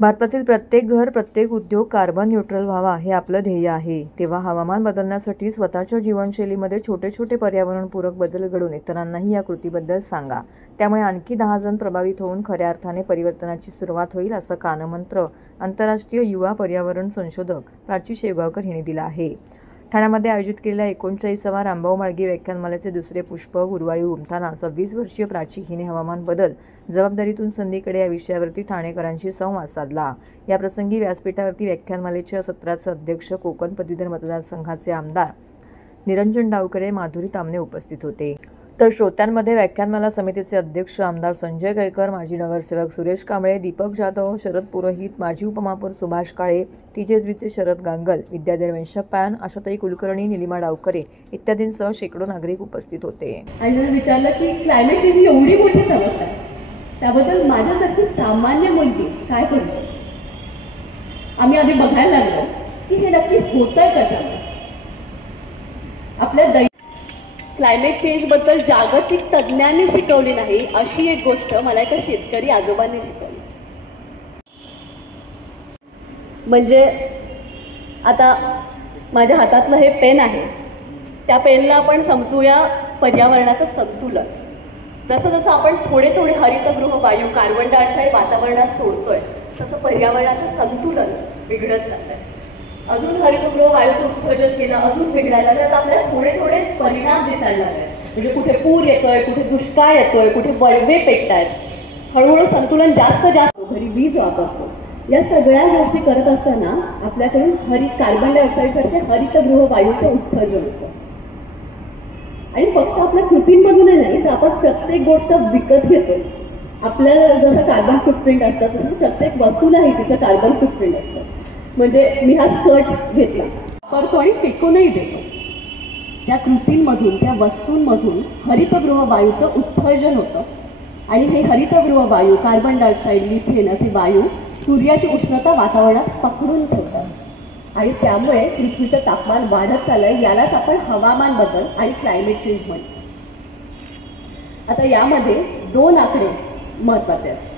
भारतातील प्रत्येक घर, प्रत्येक उद्योग कार्बन न्यूट्रल व्हावा हे आपलं ध्येय आहे. तेव्हा हवामान बदलण्यासाठी स्वतःच्या जीवनशैलीमध्ये छोटे छोटे पर्यावरणपूरक बदल घडवून इतरांनाही या कृतीबद्दल सांगा. त्यामुळे आणखी 10 जण प्रभावित होऊन खऱ्या अर्थाने परिवर्तनाची सुरुवात होईल, असं कानमंत्र आंतरराष्ट्रीय युवा पर्यावरण संशोधक प्राची शेवगावकर यांनी दिला आहे. ठाण्यामध्ये आयोजित केलेल्या 39व्या रामभाऊ म्हाळगी व्याख्यानमालेचे दुसरे पुष्प गुरुवारी उमटताना 26 वर्षीय प्राची हिने हवामान बदल जबाबदारीतून संधीकडे या विषयावरती ठाणेकरांशी संवाद साधला. या प्रसंगी व्यासपीठावरती व्याख्यानमालेच्या सत्राचे अध्यक्ष, कोकण पदवीधर मतदारसंघाचे आमदार निरंजन डावकरे, माधुरी तामणे उपस्थित होते. तर श्रोत्यांमध्ये व्याख्यानमाला समितीचे अध्यक्ष आमदार संजय केळकर, माजी नगरसेवक सुरेश कांबळे, दीपक जाधव, शरद पुरोहित, माजी उपमहापौर सुभाष काळे, टीजेसबीचे शरद गांगल, विद्याधर वेंशप्पायन, आशाताई कुलकर्णी, निलिमा डावकरे इत्यादींसह शेकडो नागरिक उपस्थित होते. आणि विचारलं की क्लायमेट चेंज एवढी मोठी समस्या आहे, त्याबद्दल माझ्यासारखी सामान्य मुलगी काय करू शकते. आम्ही आधी बघायला लागलो की हे नक्की होतंय कशाला. आपल्या क्लायमेट चेंज बद्दल जागतिक तज्ज्ञांनी शिकवली नाही अशी एक गोष्ट मला एका शेतकरी आजोबांनी शिकवली. म्हणजे आता माझ्या हातातलं हे पेन आहे, त्या पेनला आपण समजूया पर्यावरणाचं संतुलन. जसं जसं आपण थोडे थोडे हरितगृह वायू, कार्बन डायऑक्साईड वातावरणात सोडतोय, तसं पर्यावरणाचं संतुलन बिघडत जातंय. अजून हरितगृह वायूचं उत्सर्जन केलं, अजून बिघडायला लागलं, तर आपल्याला थोडे थोडे परिणाम दिसायला लागले. म्हणजे कुठे पूर येतोय, कुठे दुष्काळ येतोय, कुठे बळवे पेटतायत. हळूहळू संतुलन जास्त घरी वीज वापरतो. या सगळ्या गोष्टी करत असताना आपल्याकडून कार्बन डायऑक्साईड सारखे हरितगृह वायूचं उत्सर्जन होतं. आणि फक्त आपल्या कृतींमधून नाही, तर आपण प्रत्येक गोष्ट विकत घेतो. आपल्याला जसं कार्बन फुटप्रिंट असतं तसं प्रत्येक वस्तूलाही तिचं कार्बन फुटप्रिंट असतं. म्हणजे मी हा स्कर्ट घेतला, वापरतो आणि फेकूनही देतो. त्या कृतींमधून, त्या वस्तूंमधून हरितगृह वायूचं उत्सर्जन होतं. आणि हे हरितगृह वायू, कार्बन डायऑक्साईड, मिथेन असे वायू सूर्याची उष्णता वातावरणात पकडून ठेवतात. आणि त्यामुळे पृथ्वीचं तापमान वाढत चाललंय. यालाच आपण हवामान बदल आणि क्लायमेट चेंज म्हणतो. आता यामध्ये 2 आकडे महत्त्वाचे आहेत.